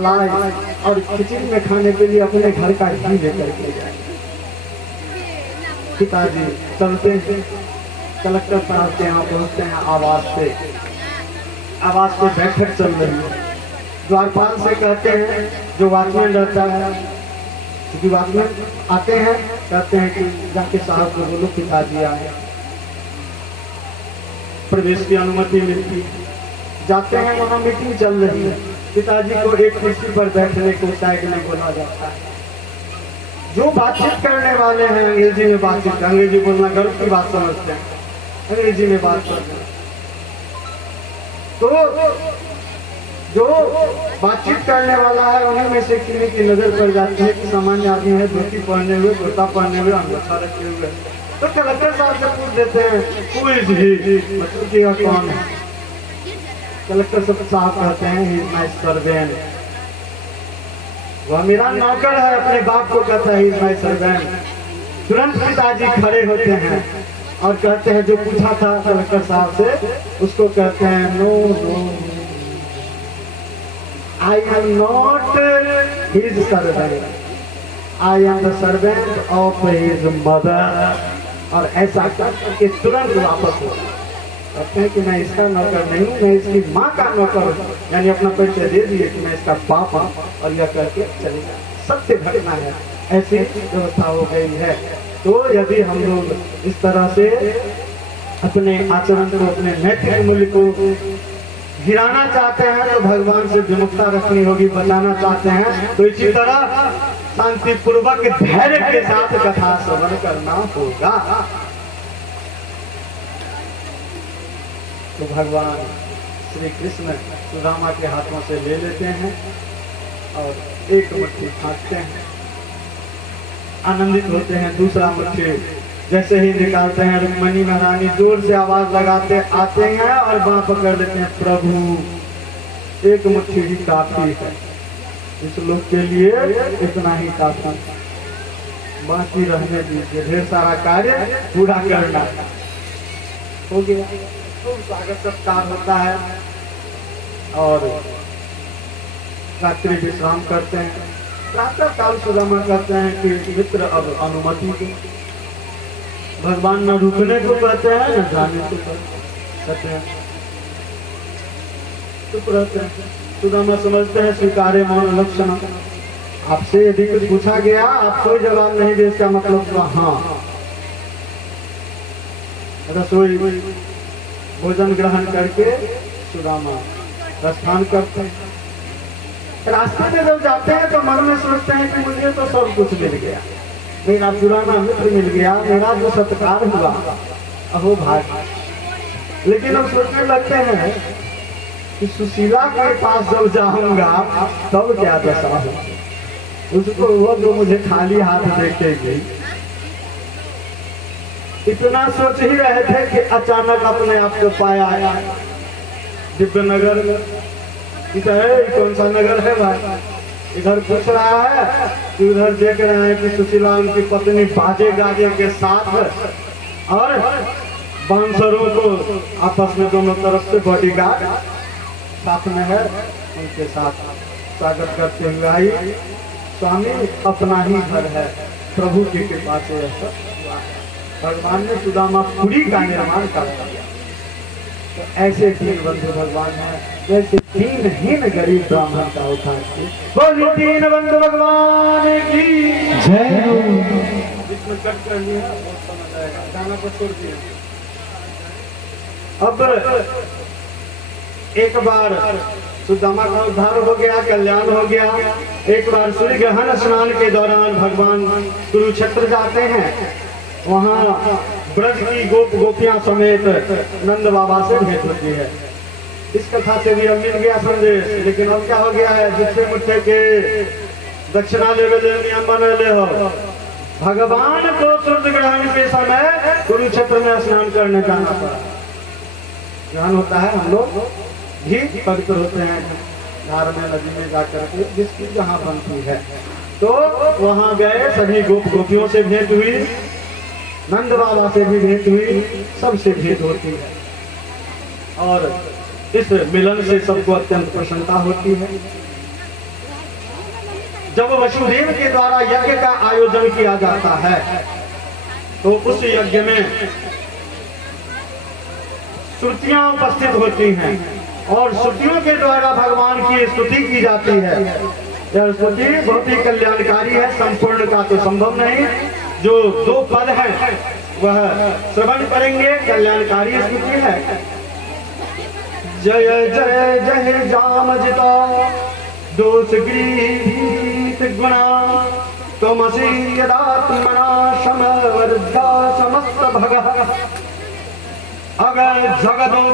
लाए और खिचड़ी में खाने के लिए अपने घर का घी लेकर के जाए। पिताजी चलते हैं, कलेक्टर साहब के यहाँ पहुँचते हैं। आवाज पे बैठक चल रही है। द्वारपाल से कहते हैं, जो वॉचमैन रहता है, क्योंकि वॉचमैन आते हैं, कहते हैं कि जाके साहब को बोलो पिताजी आए। प्रवेश की अनुमति मिलती, जाते हैं, वहाँ मीटिंग चल रही है। पिताजी को एक कुर्सी पर बैठने को साइड में बोला जाता है। जो बातचीत करने वाले हैं अंग्रेजी में बातचीत, अंग्रेजी बोलना गर्व की बात समझते हैं, अंग्रेजी में बात करते हैं। तो जो बातचीत करने वाला है उन्हीं में से किसी की नजर पड़ जाती है कि सामान्य आदमी है, धोती पहने हुए, कुर्ता पहने हुए, अंगूठा रखे हुए। तो कलेक्टर साहब से पूछ देते हैं, मतलब कि यह कौन है? कलेक्टर साहब कहते हैं, ही इज माय सर्वेंट, वह मेरा नौकर है। अपने बाप को कहता है, ही इज माय सर्वेंट। तुरंत पिताजी खड़े होते हैं और कहते हैं, जो पूछा था कलेक्टर साहब से, उसको कहते हैं, no no, I am not his servant, I am the servant of his mother। और ऐसा करके तुरंत वापस हो कहते हैं कि मैं इसका नौकर नहीं हूँ, मैं इसकी माँ का नौकर हूँ। यानी अपना परिचय दे दिए कि मैं इसका बाप हूँ और यह करके चले गए। सत्य घटना है, ऐसी व्यवस्था हो गई है। तो यदि हम लोग इस तरह से अपने आचरण को, अपने नैतिक मूल्य को गिराना चाहते हैं तो भगवान से विमुखता रखनी होगी। बचाना चाहते हैं तो इसी तरह शांति पूर्वक धैर्य के साथ कथा श्रवण करना होगा। तो भगवान श्री कृष्ण सुदामा के हाथों से ले लेते हैं और एक मुट्ठी खाते हैं, आनंदित होते हैं। दूसरा मुट्ठी जैसे ही निकालते हैं, रुक्मणी महारानी जोर से आवाज लगाते आते हैं और बांह पकड़ लेते हैं। प्रभु, एक मुट्ठी ही काफी है, इस लोग के लिए इतना ही काफी, बाकी रहने दीजिए, ढेर सारा कार्य पूरा करना हो गया। तो स्वागत सत्कार होता है और रात्रि विश्राम करते हैं। प्रातः काल सुदामा कहते हैं कि मित्र अब अनुमति दो। भगवान न रुकने को कहते हैं न जाने को कहते हैं, चुप रहते हैं। सुदामा समझते हैं स्वीकारे मौन लक्षण। आपसे यदि कुछ पूछा गया, आप कोई जवाब नहीं दे, इसका मतलब तो हाँ। रसोई भोजन ग्रहण करके सुदामा प्रस्थान करते हैं। रास्ते में जब जाते हैं तो मन में सोचते हैं कि मुझे तो सब कुछ मिल गया, मेरा पुराना मित्र मिल गया, मेरा जो सत्कार हुआ, अहो भाग। लेकिन अब सोचने लगते हैं कि सुशीला के पास जब जाऊंगा तब क्या दशा हो, उसको वो जो मुझे खाली हाथ देखेगी। इतना सोच ही रहे थे कि अचानक अपने आप को पाया दिव्यनगर। कौन सा नगर है भाई? इधर पूछ रहा है कि उधर देख रहे हैं कि सुशीला उनकी पत्नी बाजे गाजे के साथ और बांसरों को आपस में दोनों तरफ से बॉडीगार्ड साथ में है, उनके साथ स्वागत करते हुए आई। स्वामी अपना ही घर है, प्रभु की कृपा से ऐसा भगवान ने सुदामापुरी का निर्माण कर दिया। तो ऐसे दीन बंधु भगवान है, जैसे दीनहीन गरीब ब्राह्मण का उद्धार किए। बोलिए दीन बंधु भगवान की जय। इसमें कट कर लिया, बहुत समझ आएगा, गाना को छोड़ दिया। अब एक बार सुदामा का उद्धार हो गया, कल्याण हो गया। एक बार सूर्य ग्रहण स्नान के दौरान भगवान कुरुक्षेत्र जाते हैं। वहाँ ब्रज की गोपियां समेत नंद बाबा से भेंट होती है। इस कथा से भी अब मिल गया संदेश। लेकिन अब क्या हो गया है, जिससे मुठ्ठे के दक्षिणा लेवे नियम बने ले हो। भगवान को सूर्य ग्रहण के समय कुरुक्षेत्र में स्नान करने जाना पड़ा। ग्रहण होता है, हम लोग भी पवित्र होते हैं धार में, नदी में जाकर के, जिसकी जहाँ बनती है। तो वहाँ गए, सभी गोपियों से भेंट हुई, नंद बाबा से भी भेंट हुई, सबसे भेंट होती है। और इस मिलन से सबको अत्यंत प्रसन्नता होती है। जब वसुदेव के द्वारा यज्ञ का आयोजन किया जाता है तो उस यज्ञ में श्रुतियां उपस्थित होती हैं और श्रुतियों के द्वारा भगवान की स्तुति की जाती है। यह स्तुति बहुत ही कल्याणकारी है, संपूर्ण का तो संभव नहीं। जो 2 पद हैं वह श्रवण करेंगे, कल्याणकारी स्तुति है। जय जय जय जामजिता दोष गृहीत गुणा त्वमसि यदात्मना समवर्धा समस्त भगः अगर जगदो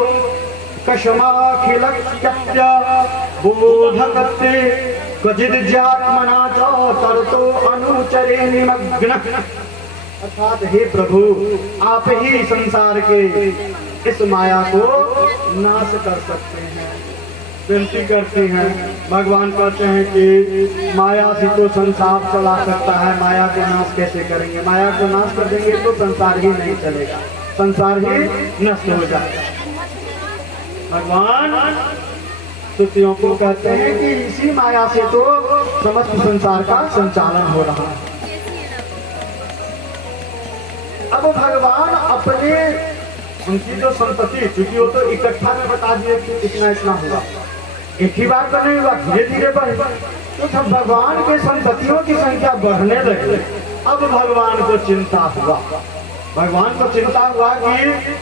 कशमाखिलक्ष्य बोधकत्ते क्वचिद्यात्मना च तरतो अनुचरे निमग्नः। अर्थात हे प्रभु, आप ही संसार के इस माया को नाश कर सकते हैं। विनती करती हैं, भगवान कहते हैं कि माया से तो संसार चला सकता है, माया को नाश कैसे करेंगे? माया को नाश कर देंगे तो संसार ही नहीं चलेगा, संसार ही नष्ट हो जाएगा। भगवान स्तुतियों को कहते हैं कि इसी माया से तो समस्त संसार का संचालन हो रहा है। अब भगवान अपने उनकी जो संपत्ति, चूंकि वो तो इकट्ठा में बता दिए कि इतना इतना हुआ, एक ही बार तो नहीं हुआ, धीरे धीरे बढ़, तो जब भगवान के संपत्तियों की संख्या बढ़ने लगी, अब भगवान को चिंता हुआ। भगवान को चिंता हुआ कि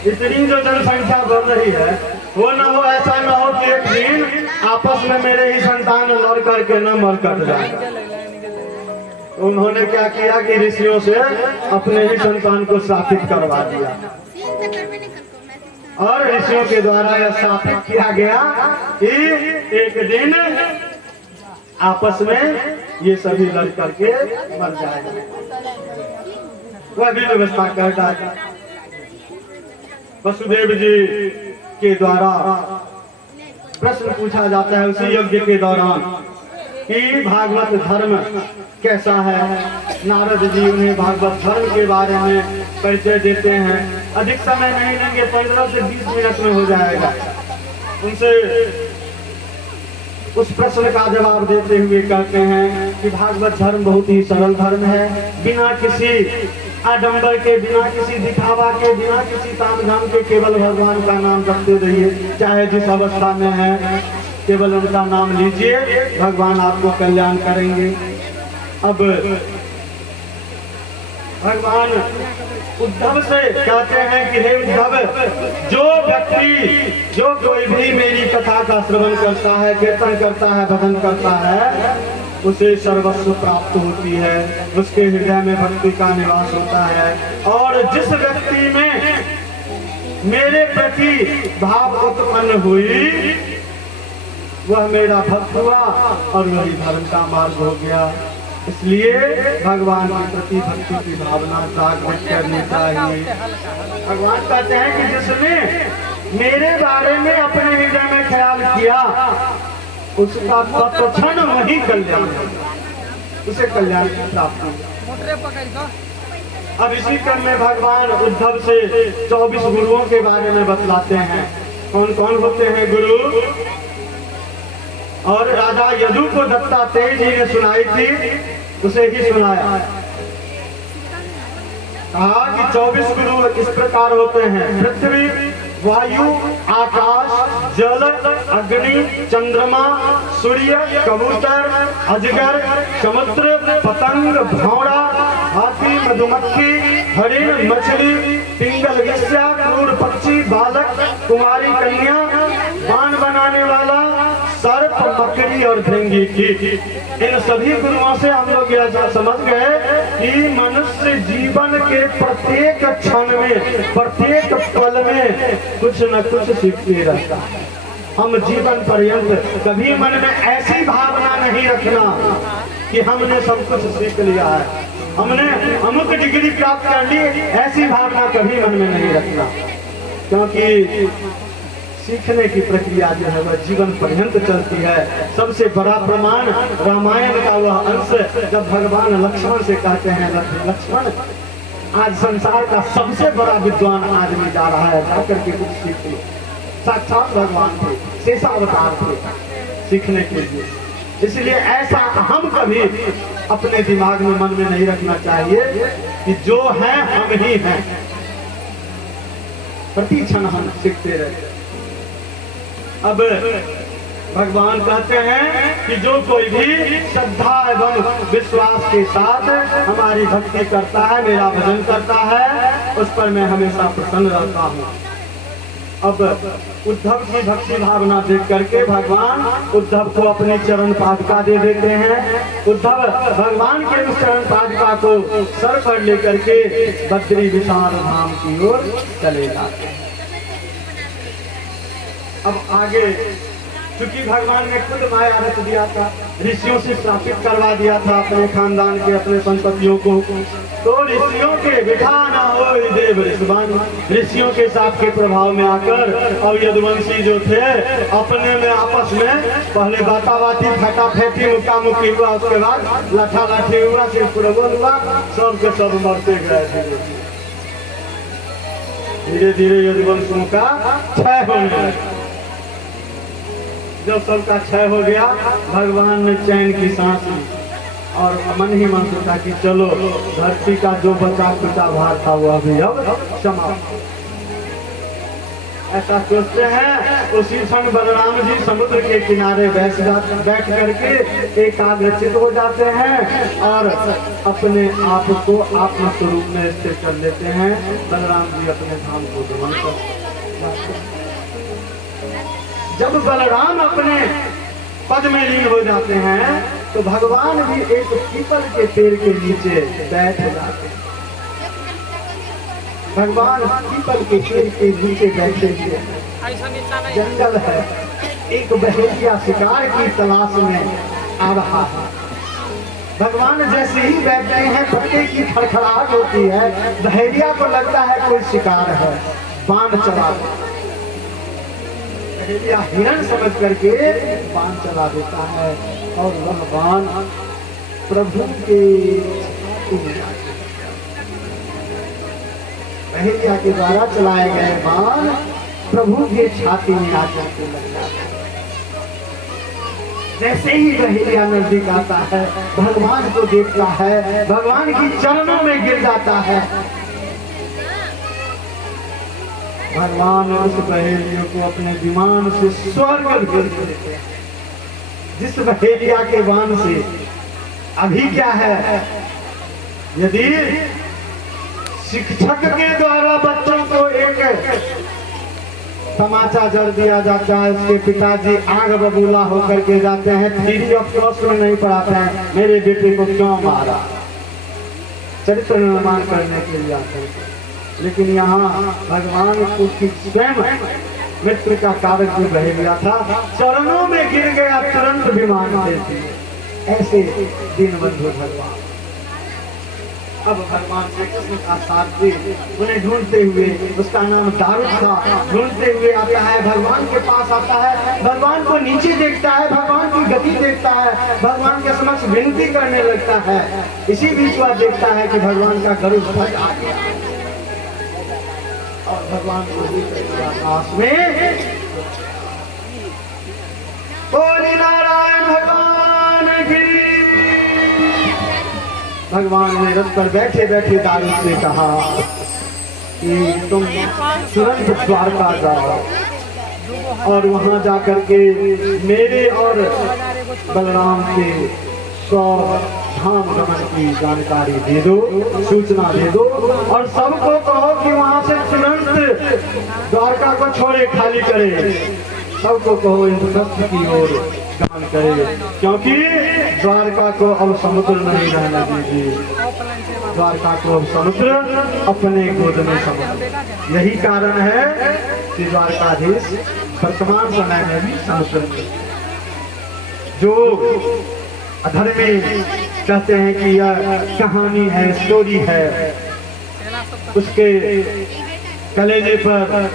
इतनी जो जनसंख्या बढ़ रही है, वो न हो, ऐसा न हो कि एक दिन आपस में मेरे ही संतान लड़ करके न मर कट जाए। उन्होंने क्या किया कि ऋषियों से अपने ही संतान को शापित करवा दिया और ऋषियों के द्वारा यह शापित किया गया कि एक दिन आपस में ये सभी लड़ करके मर जाएंगे। वह भी व्यवस्था कर डाला। वसुदेव जी के द्वारा प्रश्न पूछा जाता है उसी यज्ञ के दौरान कि भागवत धर्म कैसा है। नारद जी उन्हें भागवत धर्म के बारे में परिचय देते हैं। अधिक समय नहीं लेंगे, 15 से 20 मिनट में हो जाएगा। उनसे उस प्रश्न का जवाब देते हुए कहते हैं कि भागवत धर्म बहुत ही सरल धर्म है। बिना किसी आडंबर के, बिना किसी दिखावा के, बिना किसी तामझाम के केवल भगवान का नाम जपते रहिए। चाहे जिस अवस्था में है केवल उनका नाम लीजिए, भगवान आपको कल्याण करेंगे। अब भगवान उद्धव से कहते हैं कि हे उद्धव, जो व्यक्ति, जो कोई भी मेरी कथा का श्रवण करता है, कीर्तन करता है, भजन करता है, उसे सर्वस्व प्राप्त होती है, उसके हृदय में भक्ति का निवास होता है। और जिस व्यक्ति में मेरे प्रति भाव उत्पन्न हुई वह मेरा भक्त हुआ और वही धर्म का मार्ग हो गया। इसलिए भगवान के प्रति भक्ति की भावना जागृत करनी चाहिए। भगवान कहते हैं कि जिसने मेरे बारे में अपने हृदय में ख्याल किया उसका तत्क्षण वही कल्याण, उसे कल्याण की प्राप्ति। अब इसी क्रम में भगवान उद्धव से 24 गुरुओं के बारे में बतलाते हैं। कौन कौन होते हैं गुरु? और राजा यदु को दत्तात्रेय जी ने सुनाई थी, उसे ही सुनाया। कहा कि 24 गुरु इस प्रकार होते हैं: पृथ्वी, वायु, आकाश, जल, अग्नि, चंद्रमा, सूर्य, कबूतर, अजगर, समुद्र, पतंग, भौरा, हाथी, मधुमक्खी, हरिण, मछली, पिंगल, वेश्या, क्रूर पक्षी, बालक, कुमारी कन्या, बाण बनाने वाला, सर्प, मकड़ी और भृंगी की। इन सभी गुरुओं से हम लोग यह समझ गए कि मनुष्य जीवन के प्रत्येक क्षण में, प्रत्येक पल में कुछ न कुछ सीखते रहता है। हम जीवन पर्यंत कभी मन में ऐसी भावना नहीं रखना कि हमने सब कुछ सीख लिया है, हमने अमुक डिग्री प्राप्त कर ली, ऐसी भावना कभी मन में नहीं रखना। क्योंकि सीखने की प्रक्रिया जो है वह जीवन पर्यंत चलती है। सबसे बड़ा प्रमाण रामायण का वह अंश जब भगवान लक्ष्मण से कहते हैं, लक्ष्मण आज संसार का सबसे बड़ा विद्वान आदमी जा रहा है, जाकर के कुछ सीख लो। साक्षात भगवान थे, शेषावतार थे सीखने के लिए। इसलिए ऐसा हम कभी अपने दिमाग में मन में नहीं रखना चाहिए कि जो है हम ही हैं। प्रति क्षण हम सीखते रहे। अब भगवान कहते हैं कि जो कोई भी श्रद्धा एवं विश्वास के साथ हमारी भक्ति करता है, मेरा भजन करता है, उस पर मैं हमेशा प्रसन्न रहता हूँ। अब उद्धव की भक्ति भावना देख करके भगवान उद्धव को अपने चरण पादुका दे देते हैं। उद्धव भगवान के उस चरण पादुका को सर पर लेकर के बद्री विशाल धाम की ओर चले जाते हैं। अब आगे चूंकि भगवान ने खुद माया रच दिया था, ऋषियों से स्थापित करवा दिया था अपने खानदान के, अपने संपत्तियों को, तो ऋषियों के बिठा ना हो देव ऋषिवान, ऋषियों के साथ के प्रभाव में आकर और यदुवंशी जो थे अपने में आपस में पहले बाताबाती फटाफेटी मुक्का मुक्की हुआ, उसके बाद लाठा लाठी हुआ, सिर्फ प्रबोध हुआ, सब के सब मरते गए। धीरे धीरे यदुवंशों का क्षय होने लगा। जब सबका क्षय हो गया, भगवान ने चैन की सांस ली और मन ही मन सोचा कि चलो धरती का जो बचा खुचा भार था वो अभी अब समाप्त। ऐसा सोचते हैं। उसी क्षण बलराम जी समुद्र के किनारे बैठ करके एकाग्रचित हो जाते हैं और अपने आप को आत्म स्वरूप में स्थिर कर लेते हैं। बलराम जी अपने धाम को गमन करते हैं। जब बलराम अपने पद में लीन हो जाते हैं तो भगवान भी एक पीपल के पेड़ के नीचे बैठ जाते हैं। भगवान पीपल के पेड़ के नीचे बैठे हुए, जंगल है, एक बहेलिया शिकार की तलाश में आ रहा है। भगवान जैसे ही बैठते हैं, पत्ते की खड़खड़ाहट होती है, बहेलिया को लगता है कोई शिकार है, बाण चला हिरण समझ करके बाण चला देता है और वह बाण प्रभु के बहेलिया के द्वारा चलाए गए बाण प्रभु के छाती में आकर के लग जाता है। जैसे ही बहेलिया नजदीक आता है, भगवान को देखता है, भगवान की चरणों में गिर जाता है। भगवान उस बहेलियों को अपने विमान से स्वर्ग भेज देते हैं। जिस बहेलिया के बाण से अभी क्या है, यदि शिक्षक के द्वारा बच्चों को एक तमाचा जड़ दिया जाता है, उसके पिताजी आग बबूला होकर के जाते हैं, थ्री ऑफ कॉस्ट में नहीं पढ़ाते हैं मेरे बेटे को क्यों मारा, चरित्र निर्माण करने के लिए आते हैं। लेकिन यहाँ भगवान को स्वयं मित्र का कारक जो बहेलिया था चरणों में गिर गया, तुरंत विमान देती। ऐसे दीनबंधु भगवान। अब भगवान श्री कृष्ण का सारथी उन्हें ढूंढते हुए, उसका नाम दारुक था, ढूंढते हुए आता है, भगवान के पास आता है, भगवान को नीचे देखता है, भगवान की गति देखता है, भगवान के समक्ष विनती करने लगता है। इसी बीच वह देखता है कि भगवान का गरुड़ ध्वज आ गया और भगवान को आकाश में बोली नारायण भगवान की। भगवान ने रथ पर बैठे बैठे दारुक से कहा कि तुम तुरंत द्वारका जाओ और वहां जाकर के मेरे और बलराम के 100 धाम गमन की जानकारी दे दो, सूचना दे दो और सबको कहो कि वहां से तुरंत द्वारका को छोड़े, खाली करे। सबको कहो इंद्रप्रस्थ की ओर गमन करे, क्योंकि द्वारका को अब समुद्र नहीं रहने दीजिए। द्वारका को अब समुद्र अपने गोद में समुद्र। यही कारण है कि द्वारकाधीश वर्तमान समय में भी समुद्र जो अधर्मी कहते हैं कि यह कहानी है, स्टोरी है, उसके कलेजे पर,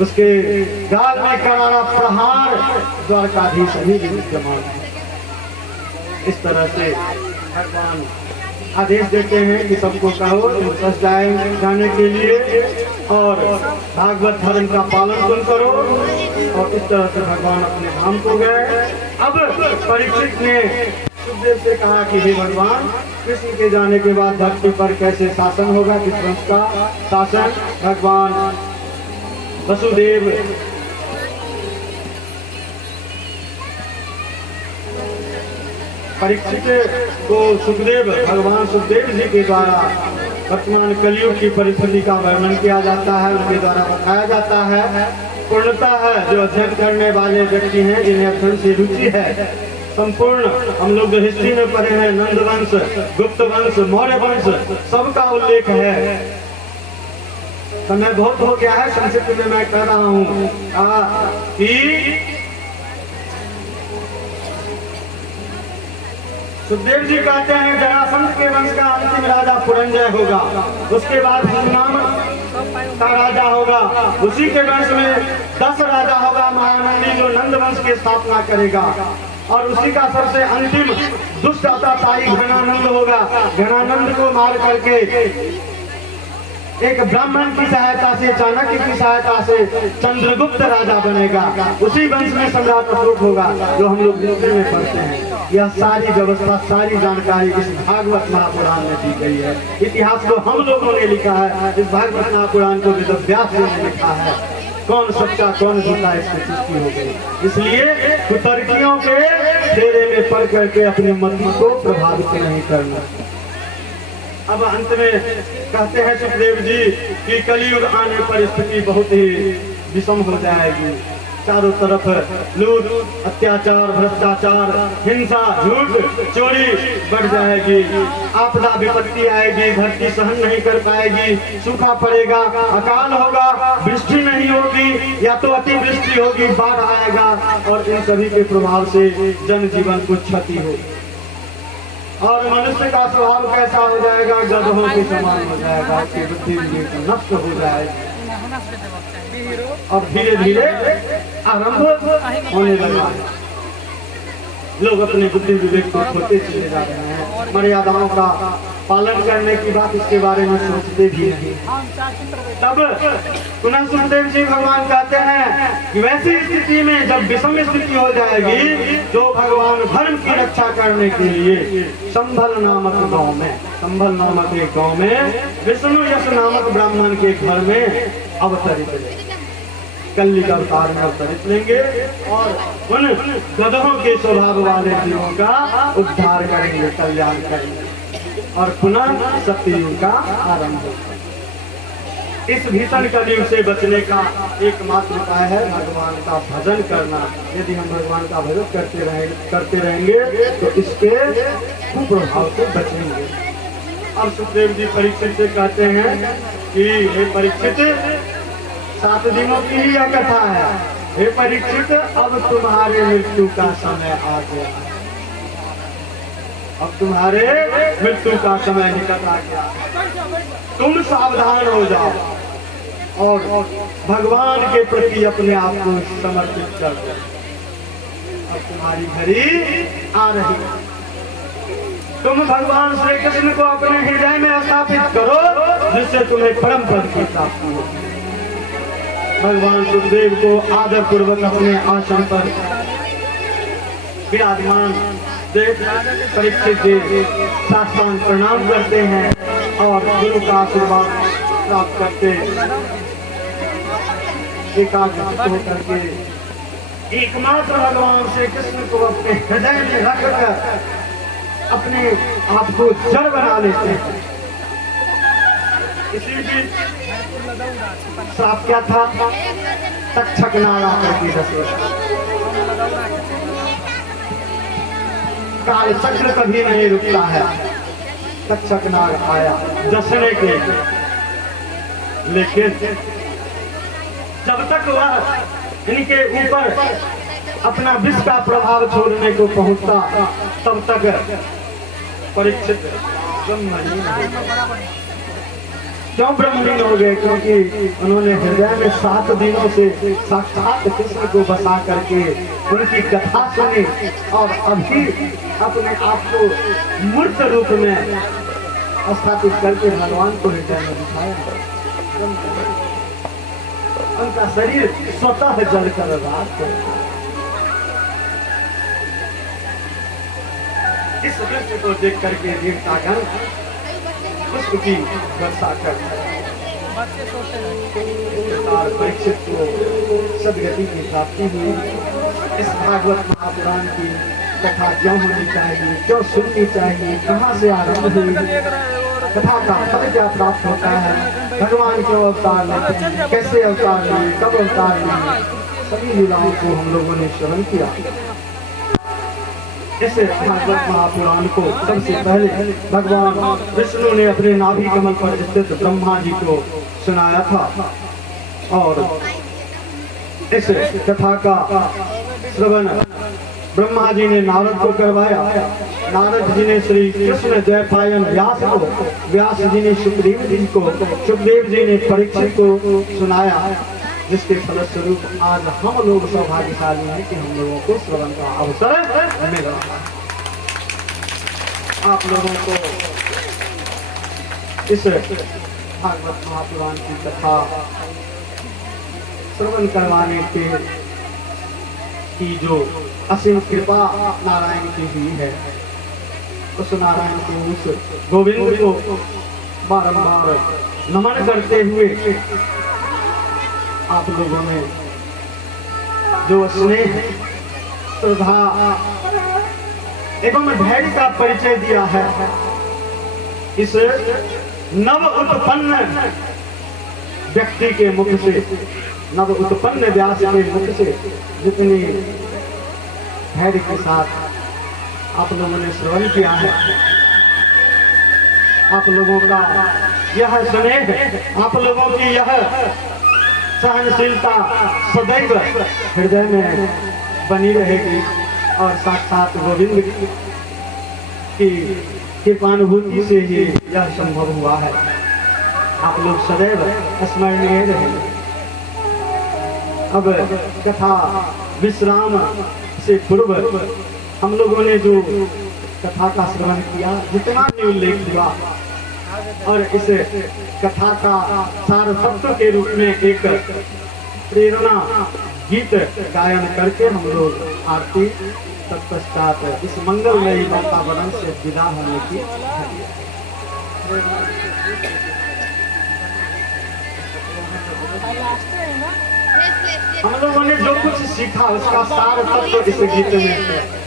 उसके गाल में करारा प्रहार द्वारकाधीश अभी भी विद्यमान है। इस तरह से भगवान आदेश देते हैं कि सबको कहो फंस जाने के लिए और भागवत धर्म का पालन तुम करो। और इस तरह से भगवान अपने धाम को गए। अब परीक्षित ने सुखदेव से कहा कि हे भगवान, कृष्ण के जाने के बाद भक्ति पर कैसे शासन होगा, किस वंश का शासन। भगवान वसुदेव परीक्षित को भगवान सुखदेव जी के द्वारा वर्तमान कलयुग की परिस्थिति का वर्णन किया जाता है, उनके द्वारा बताया जाता है। पूर्णता है जो अध्ययन करने वाले व्यक्ति हैं, जिन्हें अध्ययन से रुचि है, संपूर्ण हम लोग जो हिस्ट्री में पढ़े हैं, नंद वंश, गुप्त वंश, मौर्य वंश, सबका उल्लेख है। समय बहुत हो गया है, संक्षिप्त में मैं कह रहा हूँ कि सुखदेव जी कहते हैं जरासंध के वंश का अंतिम राजा पुरंजय होगा, उसके बाद हनुमान का राजा होगा, उसी के वंश में 10 राजा होगा महानंदी, जो नंद वंश की स्थापना करेगा, और उसी का सबसे अंतिम दुष्ट अत्याचारी घनानंद होगा। घनानंद को मार करके एक ब्राह्मण की सहायता से, चाणक्य की सहायता से चंद्रगुप्त राजा बनेगा, उसी वंश में सम्राट अशोक होगा, जो हम लोग हिस्ट्री में पढ़ते हैं। यह सारी व्यवस्था, सारी जानकारी इस भागवत महापुराण में दी गई है। इतिहास को हम लोगों ने लिखा है, इस भागवत महापुराण को वेद व्यास जी ने लिखा है। कौन सच्चा कौन झूठा इसकी पुष्टि हो गई। इसलिए कुतर्कियों के फेरे में पड़ करके अपनी मत को प्रभावित नहीं करना। अब अंत में कहते हैं सुखदेव जी कि कलयुग आने पर स्थिति बहुत ही विषम हो जाएगी। चारों तरफ लूट, अत्याचार, भ्रष्टाचार, हिंसा, झूठ, चोरी बढ़ जाएगी, आपदा विपत्ति आएगी, धरती सहन नहीं कर पाएगी, सूखा पड़ेगा, अकाल होगा, वृष्टि नहीं होगी, या तो अतिवृष्टि होगी, बाढ़ आएगा, और इन सभी के प्रभाव से जनजीवन को क्षति होगी। और मनुष्य का स्वभाव कैसा हो जाएगा, गधों के समान हो जाएगा, उसकी बुद्धि नष्ट हो जाएगी, और धीरे धीरे आरंभ होने लगा। लोग अपने बुद्धि विवेक को खोते चले जा रहे हैं, मर्यादाओं का पालन करने की बात इसके बारे में सोचते भी नहीं। तब पुनः सुखदेव जी भगवान कहते हैं कि वैसी स्थिति में जब विषम स्थिति हो जाएगी, तो भगवान धर्म की रक्षा करने के लिए संभल नामक गांव में, संभल नामक एक गांव में विष्णु यश नामक ब्राह्मण के घर में अवतरित लेंगे, कल्लिक अवतार में अवतरित लेंगे, और उन गधों के स्वभाव वाले जीवों का उद्धार करेंगे, कल्याण करेंगे, और पुनः सत्ययुग का आरंभ होगा। इस भीषण कलयुग से बचने का एकमात्र उपाय है भगवान का भजन करना। यदि हम भगवान का भजन करते रहेंगे तो इसके कुप्रभाव से बचेंगे। और सुखदेव जी परीक्षित से कहते हैं कि हे परीक्षित, 7 दिनों की ही यह कथा है। हे परीक्षित, अब तुम्हारे मृत्यु का समय आ गया है, अब तुम्हारे मृत्यु का समय निकट आ गया, तुम सावधान हो जाओ और भगवान के प्रति अपने आप को समर्पित कर दो। अब तुम्हारी घड़ी आ रही है, तुम भगवान श्री कृष्ण को अपने हृदय में स्थापित करो, जिससे तुम्हें परम पद की प्राप्ति हो। भगवान सुखदेव को आदर पूर्वक अपने आसन पर विराजमान देख परीक्षित जी साष्टांग प्रणाम करते हैं और गुरु का आशीर्वाद प्राप्त करते एकाग्र होकर के एकमात्र भगवान श्री कृष्ण को अपने हृदय में रखकर अपने आप को जड़ बना लेते हैं। इसी बीच श्राप क्या था? तक्षक नारा करके काल चक्र कभी नहीं रुकता है। तक्षक नाग आया जसने के लिए, लेकिन जब तक वह इनके ऊपर अपना विष का प्रभाव छोड़ने को पहुंचता, तब तक परीक्षित क्यों ब्रह्मलीन हो गए? क्योंकि उन्होंने हृदय में 7 दिनों से साक्षात कृष्ण को बसा करके उनकी कथा सुनी और अभी अपने आप को मूर्त रूप में स्थापित करके भगवान को हृदय में दिखाया। उनका शरीर स्वतः जलकर रात इस दृश्य को देख करके देवतागण पुष्प की वर्षा कर परीक्षित को सदगति की प्राप्ति हुई। इस भागवत महापुराण की कथा क्यों होनी चाहिए, क्यों सुननी चाहिए, कहाँ से आरंभ हुई, कथा का फल क्या प्राप्त होता है, भगवान क्यों अवतार लेते हैं, कैसे अवतार लिए, कब अवतार लिए, सभी लीलाओं को हम लोगों ने श्रवण किया। इस भागवत महापुराण को सबसे पहले भगवान विष्णु ने अपने नाभि कमल पर स्थित ब्रह्मा जी को सुनाया था और इस कथा का श्रवण ब्रह्मा जी ने नारद को करवाया। नारद जी ने श्री कृष्ण द्वैपायन व्यास को, व्यास जी ने सुखदेव जी को, सुखदेव जी ने परीक्षित को सुनाया, जिसके फलस्वरूप आज हम लोग सौभाग्यशाली हैं कि हम लोगों को श्रवण का अवसर मिल रहा है। आप लोगों को इस भागवत महापुराण की कथा श्रवण करवाने की जो असीम कृपा नारायण की हुई है, उस नारायण के उस गोविंद को बारंबार नमन करते हुए आप लोगों ने जो स्नेह, श्रद्धा एवं धैर्य का परिचय दिया है, इस नव उत्पन्न व्यक्ति के मुख से, नव उत्पन्न व्यास के मुख से जितनी धैर्य के साथ आप लोगों ने श्रवण किया है, आप लोगों का यह स्नेह, आप लोगों की यह सहनशीलता सदैव हृदय में बनी रहेगी और साक्षात गोविंद की कृपानुभूति से ही यह संभव हुआ है। आप लोग सदैव स्मरणीय रहेंगे। अब कथा विश्राम से पूर्व हम लोगों ने जो कथा का श्रवण किया, जितना भी उल्लेख हुआ, और इस कथा का सार तत्व के रूप में एक प्रेरणा गीत गायन करके हम लोग आरती तत्पश्चात इस मंगलमयी वातावरण से विदा होने की हम लोगों ने जो कुछ सीखा उसका सार तत्व इस गीत में